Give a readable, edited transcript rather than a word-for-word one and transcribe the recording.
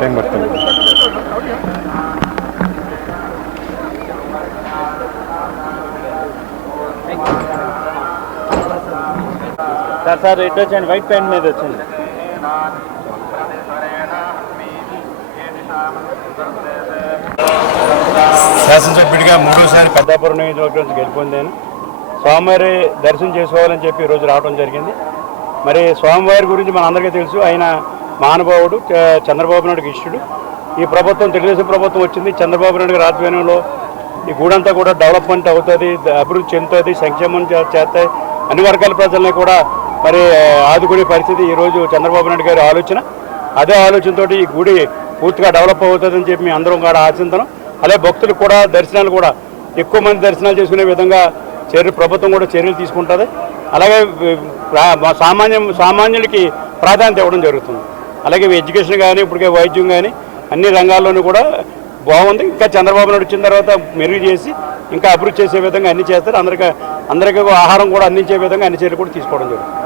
Time పడుతుంది. Sir ఇటు వచ్చండి, వైట్ పెయింట్ మీద వచ్చింది. శాసనసభ్యుడిగా మూడోసారి పెద్దాపురం నియోజకవర్గం నుంచి గెలుపొందాను. స్వామివారి దర్శనం చేసుకోవాలని చెప్పి ఈరోజు రావడం జరిగింది. మరి స్వామివారి గురించి మనందరికీ తెలుసు. ఆయన మహానుభావుడు, చంద్రబాబు నాయుడుకి ఇష్టుడు. ఈ ప్రభుత్వం తెలుగుదేశం ప్రభుత్వం వచ్చింది. చంద్రబాబు నాయుడు గారి ఆధ్వర్యంలో ఈ గూడంతా కూడా డెవలప్మెంట్ అవుతుంది, అభివృద్ధి చెందుతుంది, సంక్షేమం చేస్తాయి, అన్ని వర్గాల ప్రజల్ని కూడా మరి ఆదుకునే పరిస్థితి ఈరోజు చంద్రబాబు నాయుడు గారి ఆలోచన. అదే ఆలోచనతో ఈ గుడి పూర్తిగా డెవలప్ అవుతుందని చెప్పి మేము అందరం కూడా ఆశిస్తున్నాం. అలాగే భక్తులు కూడా దర్శనాలు కూడా ఎక్కువ మంది దర్శనాలు చేసుకునే విధంగా ప్రభుత్వం కూడా చర్యలు తీసుకుంటుంది. అలాగే సామాన్యులకి ప్రాధాన్యత ఇవ్వడం జరుగుతుంది. అలాగే ఎడ్యుకేషన్ కానీ ఇప్పటికే వైద్యం కానీ అన్ని రంగాల్లోనూ కూడా బాగుంది. ఇంకా చంద్రబాబు నాయుడు వచ్చిన తర్వాత మెరుగు చేసి ఇంకా అభివృద్ధి చేసే విధంగా అన్ని చేస్తారు. అందరికీ ఆహారం కూడా అందించే విధంగా అన్ని చర్యలు కూడా తీసుకోవడం జరుగుతుంది.